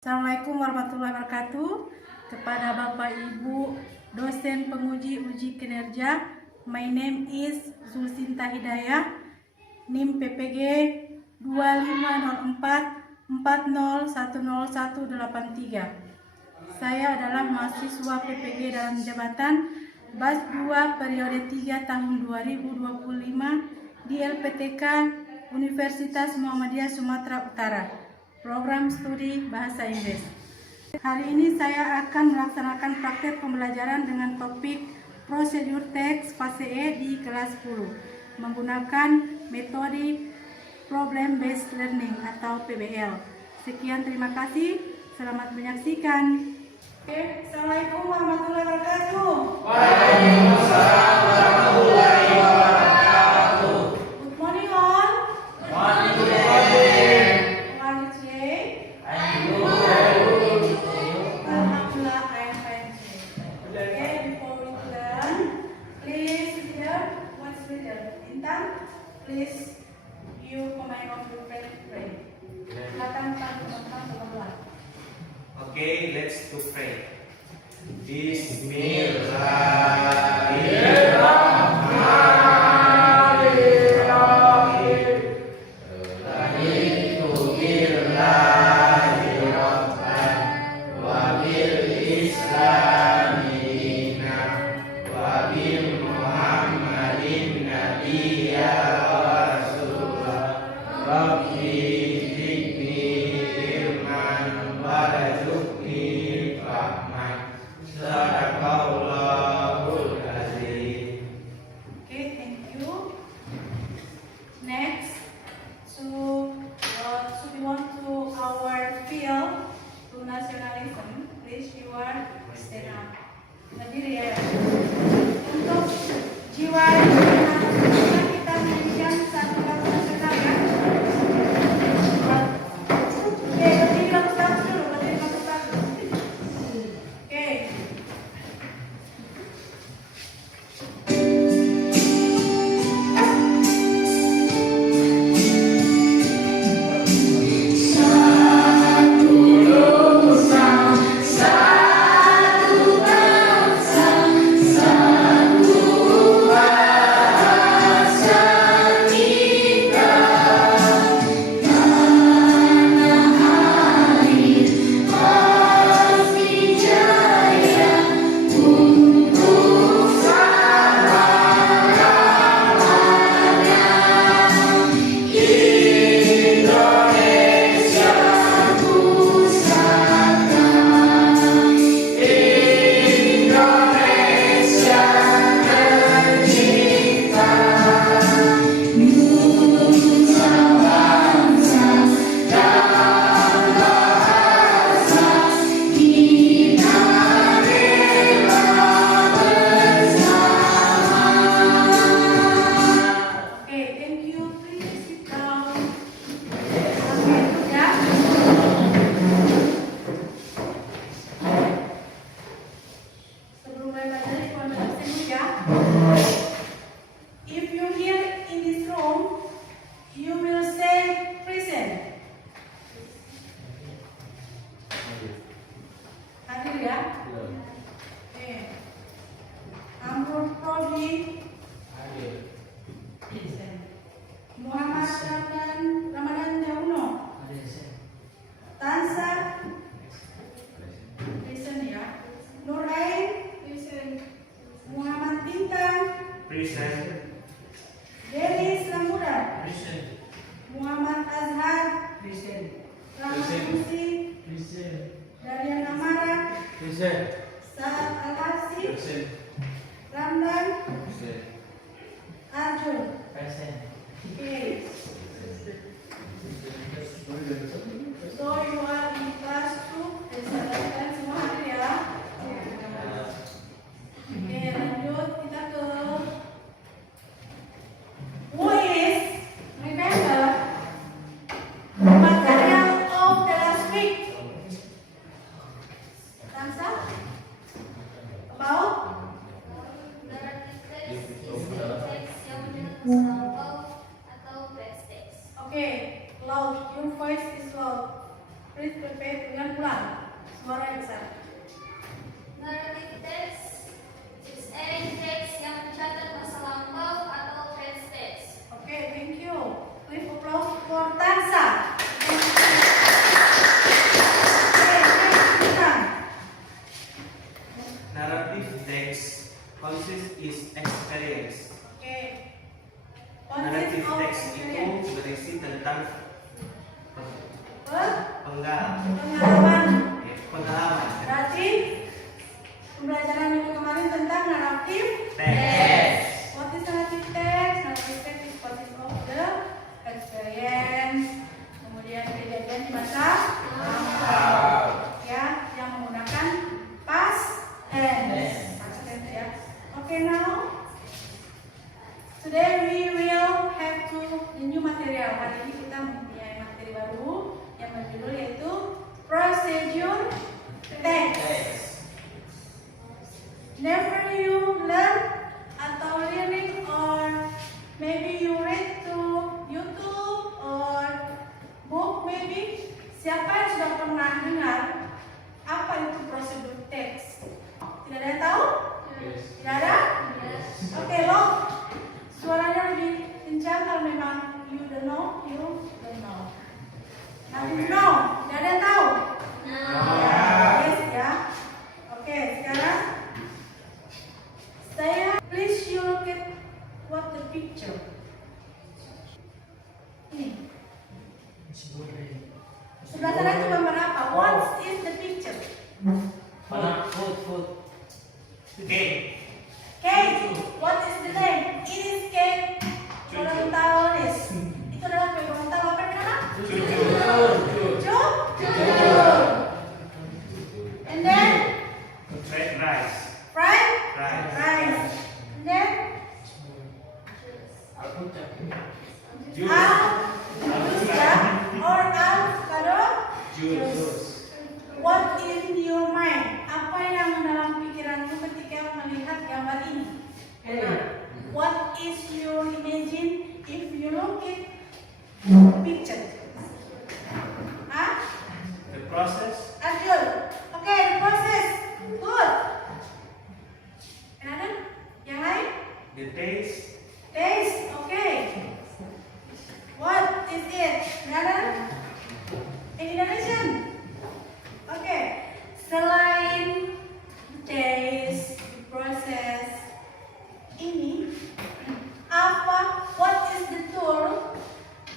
Assalamualaikum warahmatullahi wabarakatuh. Kepada Bapak Ibu dosen penguji uji kinerja, my name is Zulsinta Hidayah, NIM PPG 2504010183. Saya adalah mahasiswa PPG dalam jabatan Batch 2 periode 3 tahun 2025 di LPTK Universitas Muhammadiyah Sumatera Utara, program studi bahasa Inggris. Hari ini saya akan melaksanakan praktek pembelajaran dengan topik prosedur teks fase E di kelas 10 menggunakan metode problem based learning atau PBL. Sekian, terima kasih. Selamat menyaksikan. Assalamualaikum warahmatullahi wabarakatuh. Waalaikumsalam warahmatullahi wabarakatuh. Good morning all. Morning. How are you today? I'm good. Alhamdulillah, I am fine. Okay, before we learn, please here, what's written? Intan, please you comment on your pray. Silakan teman-teman berdoa. Okay, let's to pray. Bismillahirrahmanirrahim. Raditu billahi rabban wa bil islami dinan wa bil muhammadin nabiyya wa rasulah. Rabbi zidni ilman warzuqni fahman. Sadaqallahul azim. Okay, thank you. Next, so we want to our field to nationalism. Please you are stand up. Berdiri ya. Untuk jiwa nasionalisme kita nyanyikan satu lagu nasional ya. Oke, berdiri bagus-bagus dulu, berdiri bagus-bagus. Oke. Okay, thank you. Please sit down. Okay, ya. Sebelum mulai belajar, kita belajar dulu ya. If you here in this room, you will say present. Hadir ya. Okay. Amrul Prodi. Muhammad Ramadan Jauno. Tansa. Listen ya. Nur Ain. Listen. Muhammad Bintang. Present. Denis Lamura. Present. Muhammad Azhar. Present. Rahmat Musi. Present. Darian Amara. Present. Saad Al-Hafsi. Present. Ramdan. Present. Arjun. Present. Okay. So you are in class 2. Kalian semua hadir ya. Oke, lanjut kita ke who is remember material of the last week. Tansa? Sarah. Narrative text is any text yang mencatat masa lampau atau past tense. Oke, thank you. Please applause for Tansa. Oke, next Bukan. Narrative text consists is experience. Oke. Narrative Consist of text itu experience. berisi tentang Pengalaman. pengalaman Berarti pembelajaran minggu kemarin tentang naratif text. What is narrative text? Narrative text is consist of the experience. Kemudian kejadian di masa lampau. Ya, yang menggunakan past tense. Past tense ya. Okay, now today we will have the new material. Hari ini kita mempunyai materi baru yang berjudul yaitu procedure text. Never you learn atau learning or maybe you read to YouTube or book maybe. Siapa yang sudah pernah dengar apa itu prosedur teks? Tidak ada yang tahu? Tidak ada? Oke, loh. Suaranya lebih kencang kalau memang you don't know, you don't know. Now you know. Tidak ada yang tahu? Yes ya. Oke, sekarang please you look at what the picture. Ini. Sebelah sana itu gambar apa? What is the picture? Food. Cake. Cake. What is the name? It is cake. Voluntaris. Itu adalah kue voluntar apa nama? Jujur. And then Fried rice. fried Rice. rice. And then Juice. juice ya, or avocado Juice. What in your mind? Apa yang dalam pikiranmu ketika melihat gambar ini? What is your imagine if you look at picture? Hah? The process. Adil. Okay, the process. Good. Another? Yang lain? The taste. Taste. Okay. What is it? Another? In Indonesian. Okay. Selain taste, process, ini apa? What is the tool?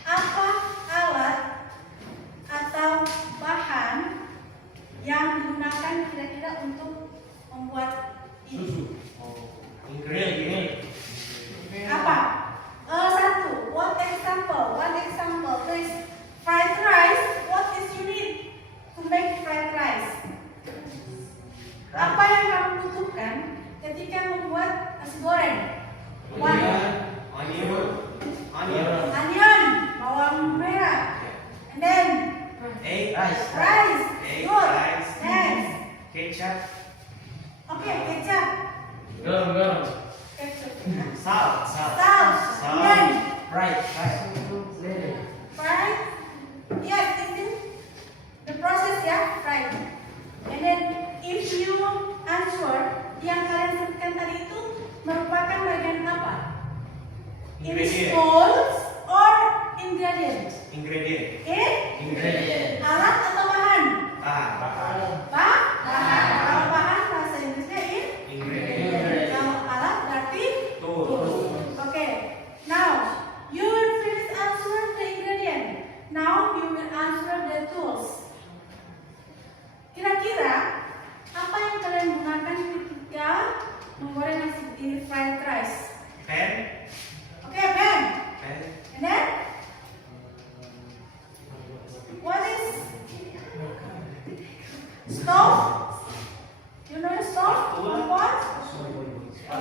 Apa alat atau bahan yang digunakan kira-kira untuk membuat ini? Ingredient. Apa? Satu. One example, please. Fried rice. What is you need to make fried rice? Apa yang kamu butuhkan ketika membuat nasi goreng? Onion, bawang merah, and then Egg. rice. Egg, Good. rice. Next. Ketchup. Okay, kecap. Salt. Salt. And then Fried. fried. Yes, this is the process ya, fried. And then if you answer yang kalian sebutkan tadi itu merupakan bagian apa? It is Ingredient. tools or ingredient? Ingredient. Alat atau bahan? Bahan. Bahan. Kalau bahan bahasa Inggrisnya Ingredient. Kalau alat berarti Tools. Okay. Now you will first answer the ingredient. Now you will answer the tools. Kira-kira apa yang kalian gunakan ketika menggoreng nasi fried rice? Pan. Okay, pan. Pan. And then what is stove? You know the stove? Kompor?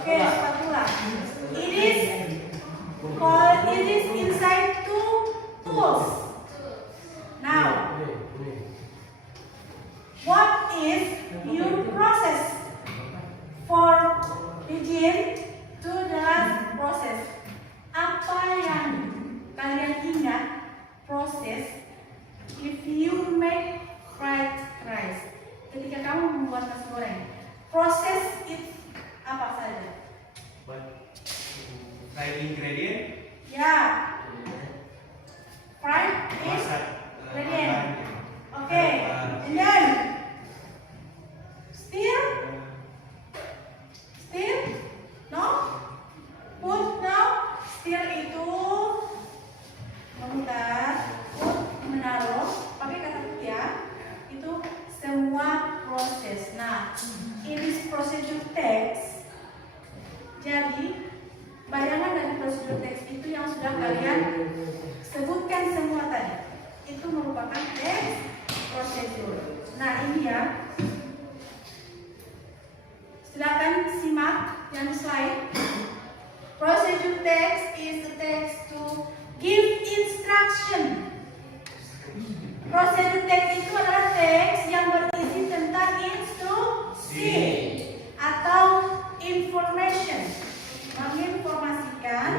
Okay, spatula. It is inside two tools. Now, what is your process for begin to the last process? Apa yang kalian ingat proses if you make fried rice? Ketika kamu in this procedure text, jadi bayangan dari procedure text itu yang sudah kalian sebutkan semua tadi, itu merupakan text procedure. Nah ini ya, silakan simak yang slide. Procedure text is the text to give instruction. Procedure text itu adalah teks yang berisi tentang instruksi atau information, menginformasikan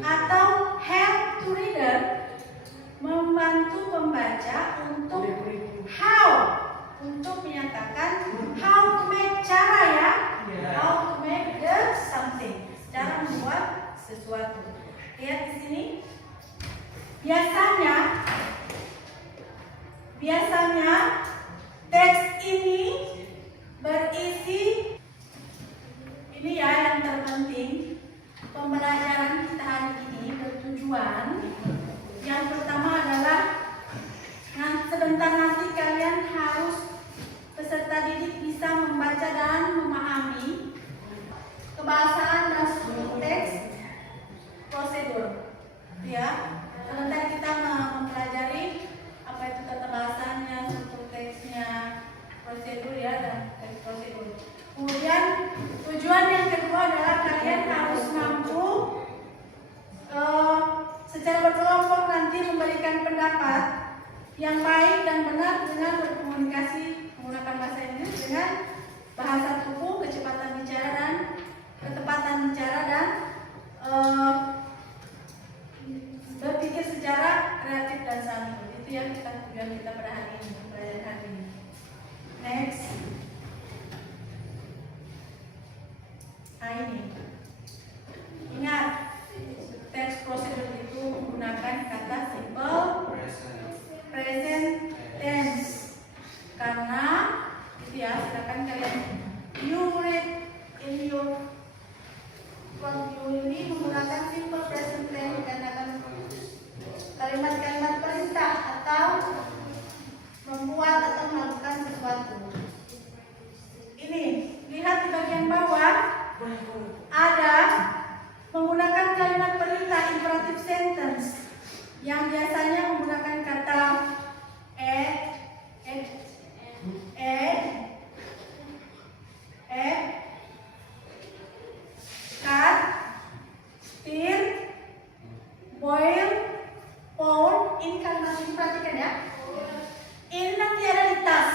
atau help to reader, membantu pembaca untuk how, untuk menyatakan how to make, cara ya, how to make the something, cara membuat sesuatu. Lihat di sini, biasanya teks ini berisi ini ya yang terpenting. Pembelajaran kita hari ini bertujuan yang pertama adalah sebentar nanti kalian harus, peserta didik bisa membaca dan memahami kebahasaan dan struktur teks prosedur ya. Sebentar kita mempelajari apa itu tata bahasanya, struktur teksnya, prosedur ya, dan teks prosedur. Kemudian tujuan yang kedua adalah kalian harus mampu secara berkelompok nanti memberikan pendapat yang baik dan benar dengan berkomunikasi menggunakan bahasa Inggris dengan bahasa tubuh, kecepatan bicara dan ketepatan bicara, dan berpikir secara kreatif dan santun. Itu yang tujuan kita pada hari ini, pelajaran hari ini. Next. Nah ini, ingat teks prosedur itu menggunakan kata simple present tense, karena itu ya, silakan kalian you read in your ini menggunakan simple present tense karena kalimat-kalimat perintah atau membuat atau melakukan sesuatu. Ini lihat di bagian bawah ada menggunakan kalimat perintah imperative sentence yang biasanya menggunakan kata add, cut, stir, boil, pour. Ini kalimat ini perhatikan ya. Ini nanti ada di tas,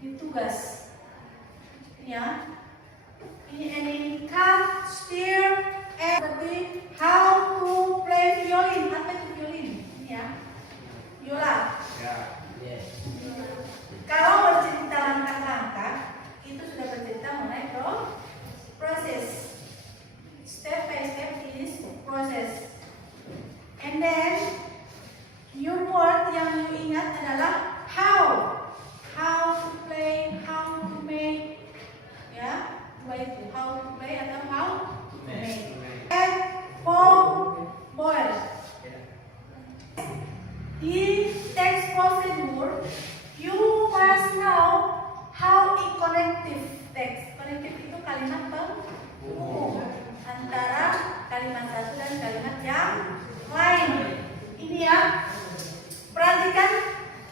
di tugas ya. Ini cut, stir, berarti how to play violin. Apa itu violin? Ini ya, viola. Kalau bercerita langkah-langkah, itu sudah bercerita mengenai proses. Step by step is process. And then your word yang you ingat adalah how to play, how to make, ya. Itu how to play atau how to make. And boil. Di text procedure, you must know how a connective text. Connective itu kalimat penghubung antara kalimat satu dan kalimat yang lain. Ini ya, perhatikan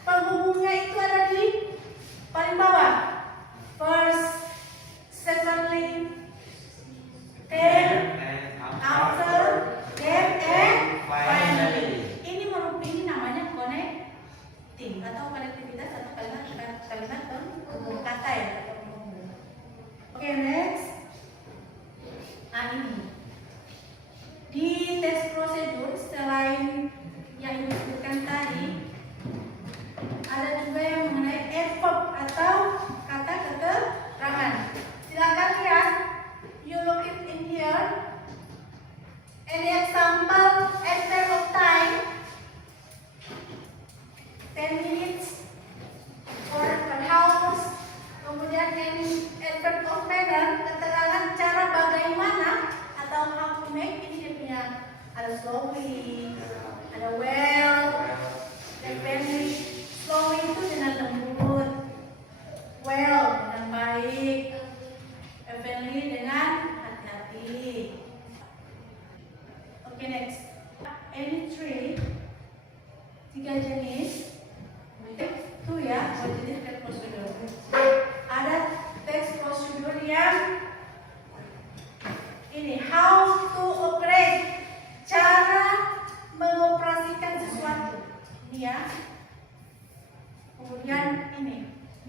penghubungnya itu ada di paling bawah. First, secondly, then, after, then, and finally. Ini namanya connecting atau konektivitas atau kalimat penghubung kata ya. Oke, next. Nah ini di teks prosedur selain yang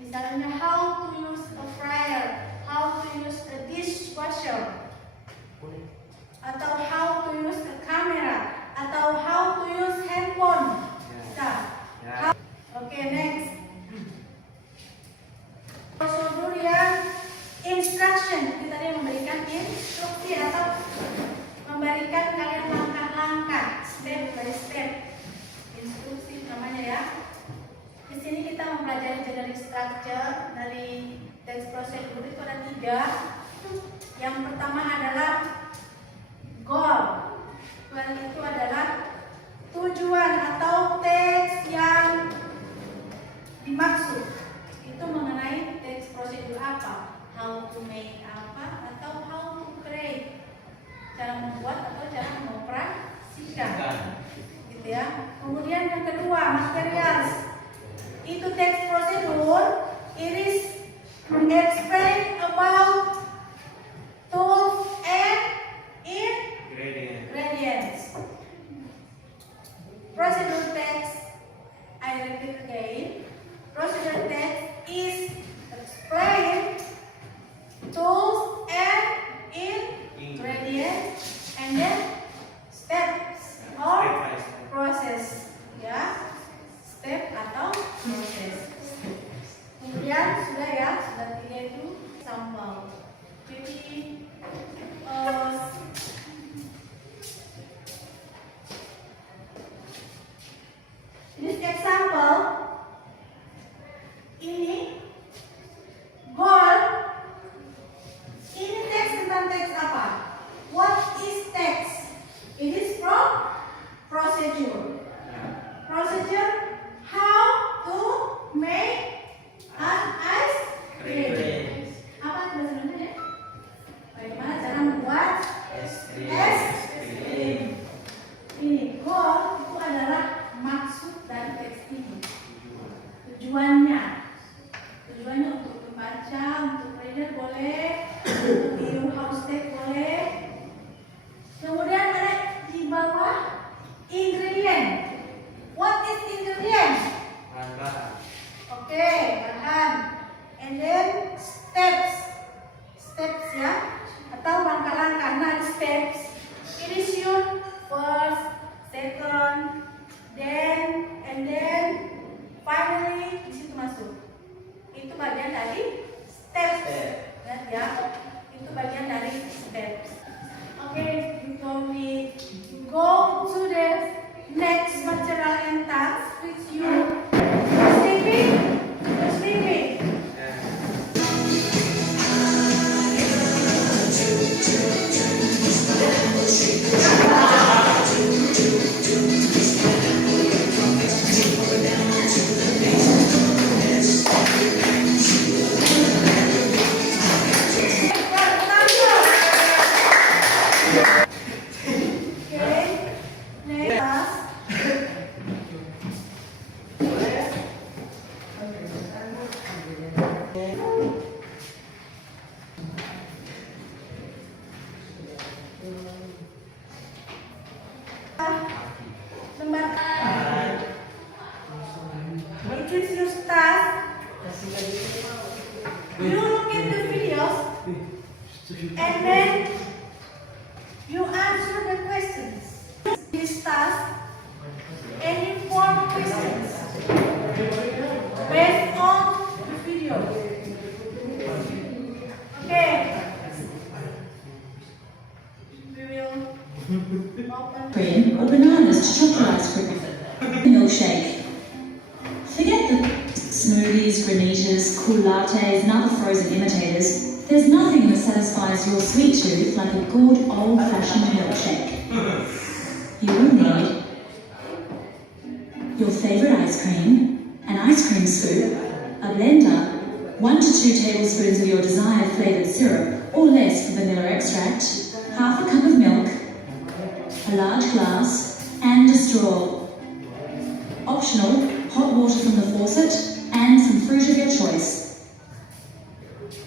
Misalnya how to use a fryer, how to use a dishwasher, atau how to use a camera, atau how to use handphone. Bisa. Ya. Oke, next. Prosedur yang instruction, kita tadi memberikan instruksi atau memberikan kalian langkah-langkah, step by step. Instruksi namanya ya. Di sini kita mempelajari general structure dari teks prosedur itu ada 3. Yang pertama adalah goal. Goal itu adalah tujuan atau teks yang dimaksud. Itu mengenai teks prosedur apa? How to make apa atau how to create. Cara membuat atau cara mengoperasikan. Gitu ya. Kemudian yang kedua, materials. Itu teks prosedur, it is explain about tools and ingredients. Procedure text, I repeat again. Procedure text is explain tools and ingredients, and then steps or process, ya. Step atau proses. Kemudian sudah ya, sudah 3 itu sampel. Jadi ini example ini goal. Ini teks tentang teks apa? What is text? It is from procedure. Procedure, how to make an ice cream. Apa itu bahasa Indonesia? Bagaimana cara membuat es krim? Ini goal itu adalah maksud dari teks ini. Tujuannya untuk membaca, untuk reader boleh, untuk minum house tech boleh. Kemudian ada di bawah ingredient. What is ingredient? Bahan. Oke, bahan. And then steps ya, atau langkah-langkah. Nah, steps. It is your first, second, then, and then, finally di situ masuk. Itu bagian dari steps. Ya, itu bagian dari steps. Oke, before we go to the next material and task, which you sleeping. It is your task. You look at the videos and then you answer the questions. This task and inform questions based on the video. Okay. We will open. Cream or bananas to chocolate ice cream. Milkshake. Forget the smoothies, granitas, cool lattes and other frozen imitators. There's nothing that satisfies your sweet tooth like a good old-fashioned milkshake. You will need your favourite ice cream, an ice cream scoop, a blender, 1 to 2 tablespoons of your desired flavoured syrup or less for vanilla extract, half a cup of milk, a large glass and a straw. Optional, hot water from the faucet and some fruit of your choice.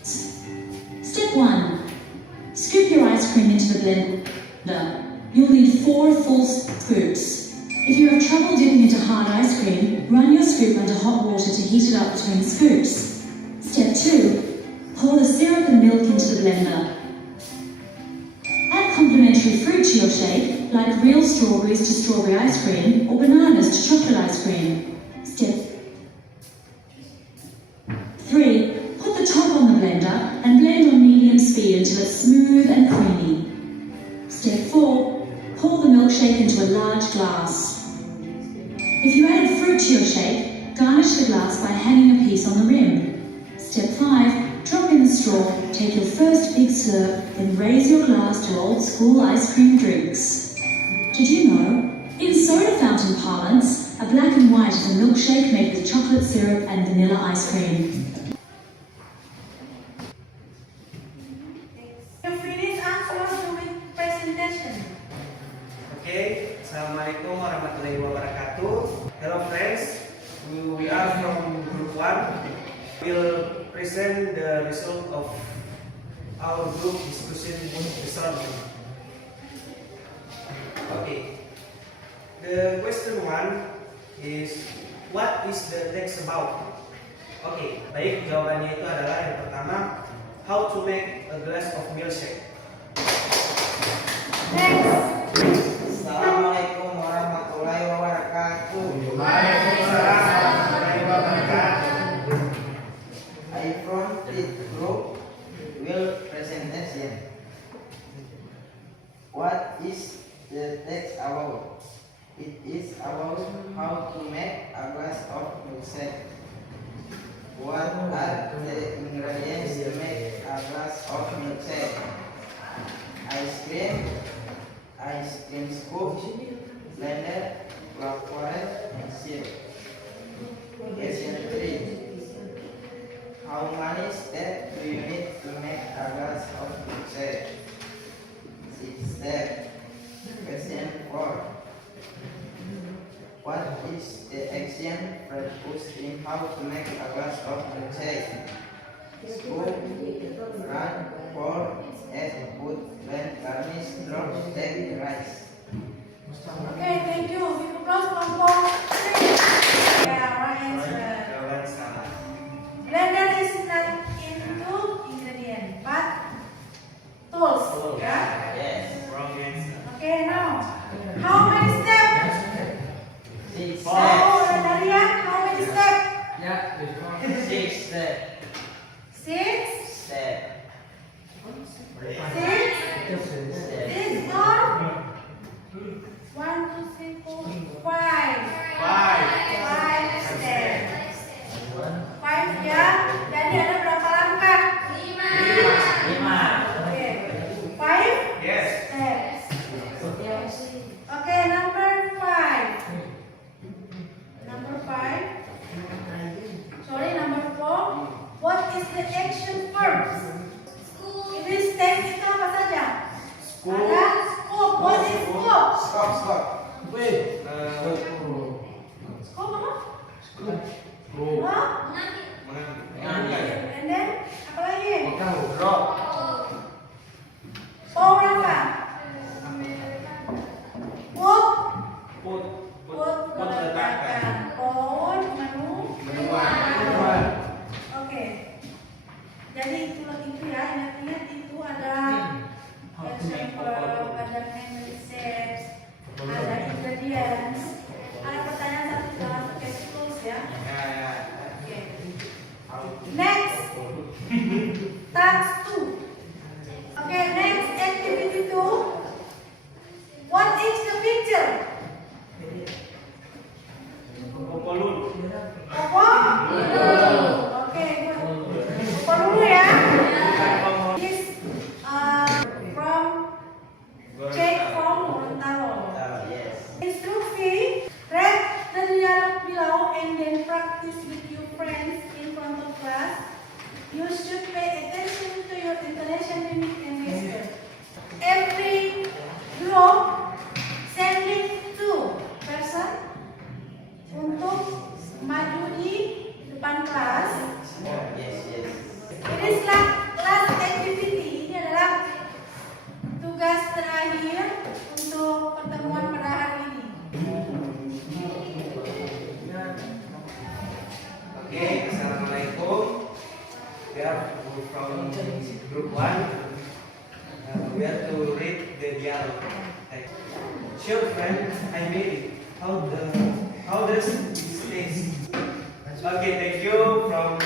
Step 1. Scoop your ice cream into the blender. You'll need 4 full scoops. If you have trouble dipping into hard ice cream, run your scoop under hot water to heat it up between scoops. blender. Add complementary fruit to your shake, like real strawberries to strawberry ice cream or bananas to chocolate ice cream. Step 3. Put the top on the blender and blend on medium speed until it's smooth and creamy. Step 4. Pour the milkshake into a large glass. If you added fruit to your shake, garnish the glass by hanging a piece on the rim. Step 5. Drop in the straw, take your first big slurp, then raise your glass to old school ice cream drinks. Did you know? In soda fountain parlance, a black and white is a milkshake made with chocolate syrup and vanilla ice cream. You finish answer with presentation. Okay, Assalamualaikum warahmatullahi wabarakatuh. Hello friends, we are from group 1. We'll present the result of our group discussion resolution. Okay, the question 1 is what is the text about? Oke, baik, jawabannya itu adalah yang pertama, how to make a glass of milkshake. Assalamualaikum warahmatullahi wabarakatuh. Waalaikumsalam warahmatullahi wabarakatuh. I from the group will presentation. What is the text about? It is about how to make a glass of milkshake. What are the ingredients to make a glass of milkshake? Ice cream scoop, blender, black forest, and syrup. Question 3. How many steps do you need to make a glass of milkshake? 6 steps. Question 4. What is the action used in how to make a glass of milkshake? Scoop, run, pour, add, put, blend, garnish, drop, take, rise. Okay, thank you. Big applause for 4. Yeah, right answer. Jawaban salah. Blender is not into ingredient, but tools. Yeah. Yes. Wrong answer. Okay, now how many steps? 6 Oh, steps. Darian, how many steps? 6 steps. 6. Step. 6. Step. This or 1, 2, 3, 4, 5. 5 steps. 5 ya. Jadi ada berapa langkah? 5. Oke. 5 Yes. steps. Oke, number 5. Number 5. Sorry, number 4. What is the action first? Ini step itu apa saja? Ada scoop. What is scoop? Stop. Scoop apa? Hah? And then apa lagi? Drop. Pour apa? Put. Put Meletakkan. Pour menuang. Oke. Jadi itu ya, ingat-ingat itu ada example, ada main research, ada ingredients, ada pertanyaan satu dalam case tools ya. Oke. Next, task 2. Oke, next activity 2. What is the picture? Popolun. Apa? Oke, apa dulu ya? This from check from Gorontalo. Yes. Instruksi, read the dialogue below and then practice with your friends in front of class. You should pay attention to your intonation, mimic, and gesture. Every group sending 2 person untuk maju di depan kelas. Yes. Ini class activity. Ini adalah tugas terakhir untuk pertemuan pada hari ini. Oke, assalamualaikum. We are from group 1. We have to read the dialogue. Sure, friend, I made it. How does this taste? Okay, thank you from